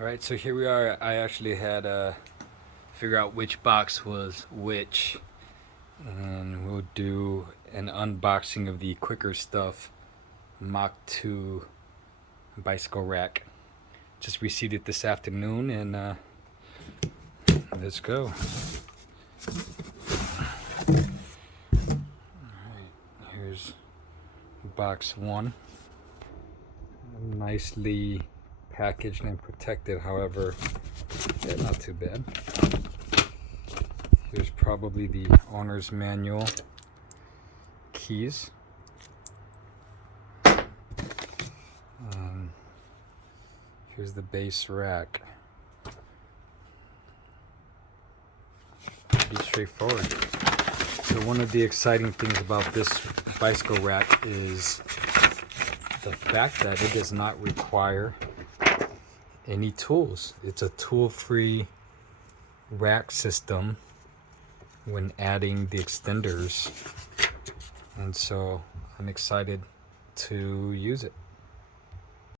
Alright, so here we are. I actually had to figure out which box was which, and we'll do an unboxing of the QuikrStuff Mach2 bicycle rack. Just received it this afternoon, and let's go. Alright, here's box one. Nicely packaged and protected, however, yeah, not too bad. Here's probably the owner's manual, keys, here's the base rack. Pretty straightforward. So one of the exciting things about this bicycle rack is the fact that it does not require any tools. It's a tool-free rack system when adding the extenders, and so I'm excited to use it.